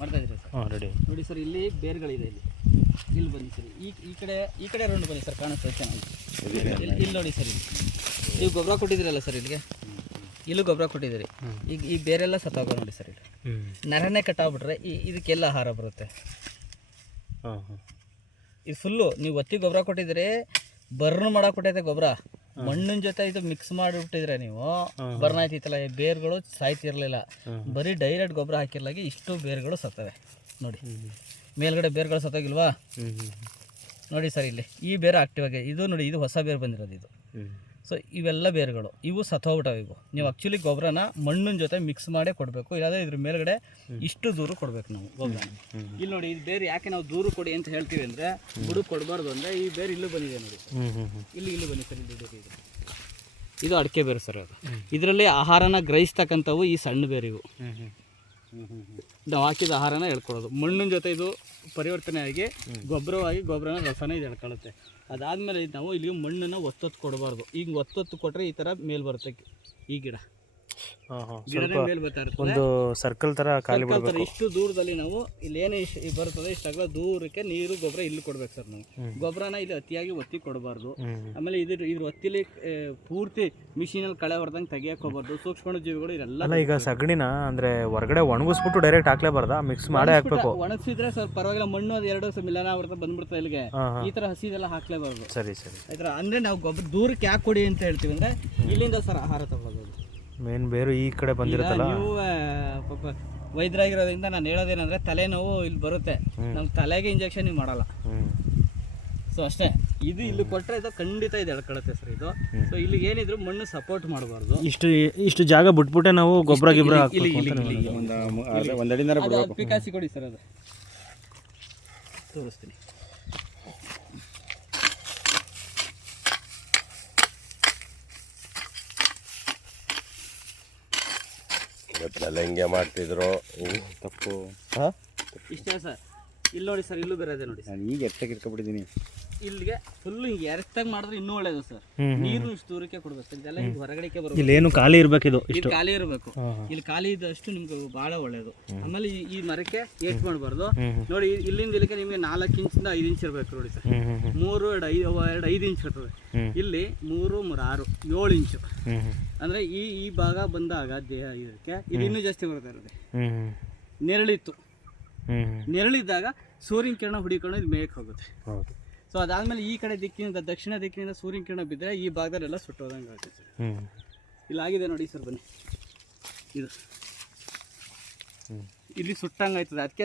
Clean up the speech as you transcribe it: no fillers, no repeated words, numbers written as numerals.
ಮಾಡ್ತಾ ಇದ್ದೀರಾ ಸರ್? ಹಾಂ ರೆಡಿ. ನೋಡಿ ಸರ್, ಇಲ್ಲಿ ಬೇರ್ಗಳಿದೆ. ಇಲ್ಲಿ ಬನ್ನಿ ಸರ್, ಈ ಕಡೆ ರೌಂಡ್ ಬನ್ನಿ ಸರ್, ಕಾಣಿಸ್ತದೆ ಚೆನ್ನಾಗಿ. ಇಲ್ಲಿ ನೋಡಿ ಸರ್, ಇಲ್ಲಿ ನೀವು ಗೊಬ್ಬರ ಕೊಟ್ಟಿದ್ದೀರಲ್ಲ ಸರ್, ಇಲ್ಲೂ ಗೊಬ್ಬರ ಕೊಟ್ಟಿದ್ದೀರಿ. ಈಗ ಈ ಬೇರೆಲ್ಲ ಸತ್ತೋಗ ನೋಡಿ ಸರ್. ಇಲ್ಲಿ ನರನೇ ಕಟ್ಟಾಗ್ಬಿಟ್ರೆ ಇದಕ್ಕೆಲ್ಲ ಆಹಾರ ಬರುತ್ತೆ. ಇದು ಫುಲ್ಲು ನೀವು ಒತ್ತಿ ಗೊಬ್ಬರ ಕೊಟ್ಟಿದ್ದೀರಿ, ಬರ್ನು ಮಾಡಕ್ಕೆ ಕೊಟ್ಟೈತೆ ಗೊಬ್ಬರ. ಮಣ್ಣಿನ ಜೊತೆ ಇದು ಮಿಕ್ಸ್ ಮಾಡಿಬಿಟ್ಟಿದ್ರೆ ನೀವು ಬರ್ನ್ ಆಯ್ತಿತ್ತಲ್ಲ, ಈ ಬೇರ್ಗಳು ಸಾಯ್ತಿರ್ಲಿಲ್ಲ. ಬರೀ ಡೈರೆಕ್ಟ್ ಗೊಬ್ಬರ ಹಾಕಿರ್ಲಾಗಿ ಇಷ್ಟು ಬೇರ್ಗಳು ಸತ್ತವೆ ನೋಡಿ. ಮೇಲ್ಗಡೆ ಬೇರ್ಗಳು ಸತ್ತೋಗಿಲ್ವಾ ನೋಡಿ ಸರ್. ಇಲ್ಲಿ ಈ ಬೇರೆ ಆಕ್ಟಿವ್ ಆಗಿ ಇದು ನೋಡಿ, ಇದು ಹೊಸ ಬೇರು ಬಂದಿರೋದು ಇದು. ಸೊ ಇವೆಲ್ಲ ಬೇರುಗಳು ಇವು ಸತ್ತೋಗ್ಬಿಟ್ಟವೆ. ಇವು ನೀವು ಆ್ಯಕ್ಚುಲಿ ಗೊಬ್ಬರನ ಮಣ್ಣಿನ ಜೊತೆ ಮಿಕ್ಸ್ ಮಾಡೇ ಕೊಡಬೇಕು, ಇಲ್ಲಾಂದರೆ ಇದ್ರ ಮೇಲ್ಗಡೆ ಇಷ್ಟು ದೂರ ಕೊಡಬೇಕು ನಾವು ಗೊಬ್ಬರ. ಇಲ್ಲಿ ನೋಡಿ, ಇದು ಬೇರೆ ಯಾಕೆ ನಾವು ದೂರ ಕೊಡಿ ಅಂತ ಹೇಳ್ತೀವಿ ಅಂದರೆ, ಬುಡಕ್ಕೆ ಕೊಡಬಾರ್ದು ಅಂದರೆ ಈ ಬೇರೆ ಇಲ್ಲೂ ಬಂದಿದೆ ನೋಡಿ. ಇಲ್ಲಿ ಬನ್ನಿ ಸರ್, ಇದು ಅಡಿಕೆ ಬೇರು ಸರ್. ಅದು ಇದರಲ್ಲಿ ಆಹಾರನ ಗ್ರಹಿಸ್ತಕ್ಕಂಥವು ಈ ಸಣ್ಣ ಬೇರು. ಇವು ನಾವು ಹಾಕಿದ ಆಹಾರನ ಎಳ್ಕೊಳ್ಳೋದು, ಮಣ್ಣಿನ ಜೊತೆ ಇದು ಪರಿವರ್ತನೆ ಆಗಿ ಗೊಬ್ಬರವಾಗಿ ಗೊಬ್ಬರನ ರಸನ ಇದು ಎಳ್ಕೊಳ್ಳುತ್ತೆ. ಅದಾದಮೇಲೆ ನಾವು ಇಲ್ಲಿ ಮಣ್ಣನ್ನು ಒತ್ತೊತ್ತು ಕೊಡಬಾರ್ದು. ಈಗ ಒತ್ತೊತ್ತು ಕೊಟ್ಟರೆ ಈ ಥರ ಮೇಲೆ ಬರುತ್ತೆ ಈ ಗಿಡ. ಗಿಡನೇ ಮೇಲೆ ಬರ್ತಾ ಇರ್ತದೆ, ಒಂದು ಸರ್ಕಲ್ ಥರ ಖಾಲಿ ಬಿಡಬೇಕು. ಇಷ್ಟು ದೂರದಲ್ಲಿ ನಾವು ಇಲ್ಲೇನು ಬರ್ತದೆ ಇಷ್ಟಾಗಲ ದೂರಕ್ಕೆ ನೀರು ಗೊಬ್ಬರ ಇಲ್ಲಿ ಕೊಡ್ಬೇಕು ಸರ್. ನಾವು ಗೊಬ್ಬರನ ಇಲ್ಲಿ ಅತಿಯಾಗಿ ಒತ್ತಿ ಕೊಡಬಾರ್ದು. ಆಮೇಲೆ ಇದ್ರ ಒತ್ತಿಲಿ ಪೂರ್ತಿ ಮಿಷಿನಲ್ಲಿ ಕಳೆ ಹೊಡೆದಂಗೆ ತೆಗಿಯಕ್ಕೆ ಹೋಗ್ಬಾರ್ದು. ಸೂಕ್ಷ್ಮ ಜೀವಿಗಳು ಇದೆಲ್ಲ. ಈಗ ಸಗಣಿನ ಅಂದರೆ ಹೊರಗಡೆ ಒಣಗಿಸ್ಬಿಟ್ಟು ಡೈರೆಕ್ಟ್ ಹಾಕ್ಲೇಬಾರ್ದಾ? ಮಿಕ್ಸ್ ಮಾಡೇ ಹಾಕ್ಬೇಕು. ಒಣಗಿಸಿದ್ರೆ ಸ್ವಲ್ಪ ಪರವಾಗಿಲ್ಲ, ಮಣ್ಣು ಅದು ಎರಡು ಮಿಲನ ಬಂದ್ಬಿಡ್ತದೆ ಇಲ್ಲಿಗೆ. ಈ ಥರ ಹಸಿದೆಲ್ಲ ಹಾಕ್ಲೇಬಾರ್ದು. ಸರಿ ಆಯ್ತರ. ಅಂದರೆ ನಾವು ಗೊಬ್ಬರ ದೂರಕ್ಕೆ ಯಾಕೆ ಕೊಡಿ ಅಂತ ಹೇಳ್ತೀವಿ ಅಂದರೆ, ಇಲ್ಲಿಂದ ಸರ್ ಆಹಾರ ತಗೊಳ್ಳೋದು. ಮೇನ್ ಬೇರು ಈ ಕಡೆ ಬಂದಿರುತ್ತಲ್ಲ. ನೀವು ಪಾಪ ವೈದ್ಯರಾಗಿರೋದ್ರಿಂದ ನಾನು ಹೇಳೋದೇನಂದ್ರೆ, ತಲೆನೋವು ಇಲ್ಲಿ ಬರುತ್ತೆ, ನಮ್ಮ ತಲೆಗೆ ಇಂಜೆಕ್ಷನ್ ನೀವು ಮಾಡಲ್ಲ. ಸೊ ಅಷ್ಟೇ. ಇದು ಇಲ್ಲಿ ಕೊಟ್ಟರೆ ಇದು ಖಂಡಿತ ಇದು ಎಳ್ಕೊಳುತ್ತೆ ಸರ್. ಇದು ಸೊ ಇಲ್ಲಿ ಏನಿದ್ರು ಮಣ್ಣು ಸಪೋರ್ಟ್ ಮಾಡಬಾರ್ದು. ಇಷ್ಟು ಜಾಗ ಬಿಟ್ಬಿಟ್ಟೆ ನಾವು ಗೊಬ್ಬರ ಪಿಕಾಸಿ ಕೊಡಿ ಸರ್, ಅದು ತೋರಿಸ್ತೀನಿ. ಹಿಂಗೆ ಮಾಡ್ತಿದ್ರು ತಪ್ಪು. ಇಷ್ಟೇ ಸರ್. ಇಲ್ಲಿ ನೋಡಿ ಸರ್, ಇಲ್ಲೂ ಬೇರೆ ಇದೆ ನೋಡಿ. ನಾನು ಈಗ ಎತ್ತಕ್ಕೆ ಇಟ್ಕೊಬಿಟ್ಟಿದ್ದೀನಿ. ಇಲ್ಲಿಗೆ ಫುಲ್ ಹಿಂಗೆ ಎರೆಸ್ತಾಗ ಮಾಡಿದ್ರೆ ಇನ್ನೂ ಒಳ್ಳೇದು ಸರ್. ನೀರು ಇಷ್ಟು ದೂರಕ್ಕೆ ಕೊಡ್ಬೇಕು. ಇದೆಲ್ಲ ಹಿಂಗೆ ಹೊರಗಡೆಗೆ ಬರಬೇಕು. ಇಲ್ಲೇನು ಖಾಲಿ ಇರಬೇಕು, ಇದು ಖಾಲಿ ಇರಬೇಕು. ಇಲ್ಲಿ ಖಾಲಿ ಇದ್ದಷ್ಟು ನಿಮ್ಗೆ ಭಾಳ ಒಳ್ಳೇದು. ಆಮೇಲೆ ಈ ಮರಕ್ಕೆ ಏಟ್ ಮಾಡಬಾರ್ದು ನೋಡಿ. ಇಲ್ಲಿಂದ ಇಲ್ಲಿಗೆ ನಿಮಗೆ 4 ಇಂಚಿಂದ 5 ಇಂಚ್ ಇರಬೇಕು ನೋಡಿ ಸರ್. 3, 2, 5 ಇಂಚ್ ಇರ್ತದೆ. ಇಲ್ಲಿ 3, 6, 7 ಇಂಚು. ಅಂದರೆ ಈ ಭಾಗ ಬಂದಾಗ ದೇಹ ಇದಕ್ಕೆ ಇದು ಇನ್ನೂ ಜಾಸ್ತಿ ಬರ್ತಾ ಇರುತ್ತೆ. ನೆರಳಿತ್ತು, ನೆರಳಿದ್ದಾಗ ಸೂರ್ಯನ ಕಿರಣ ಹುಡಿಕೊಂಡು ಇದು ಮೇಯಕ್ಕೆ ಹೋಗುತ್ತೆ. ಸೊ ಅದಾದಮೇಲೆ ಈ ಕಡೆ ದಿಕ್ಕಿನಿಂದ, ದಕ್ಷಿಣ ದಿಕ್ಕಿನಿಂದ ಸೂರ್ಯನ ಕಿರಣ ಬಿದ್ದರೆ ಈ ಭಾಗದಲ್ಲೆಲ್ಲ ಸುಟ್ಟೋದಂಗೆ ಆಗುತ್ತೆ ಸರ್. ಇಲ್ಲಾಗಿದೆ ನೋಡಿ ಸರ್, ಬನ್ನಿ. ಇದು ಇಲ್ಲಿ ಸುಟ್ಟಂಗೆ ಆಯ್ತದೆ. ಅದಕ್ಕೆ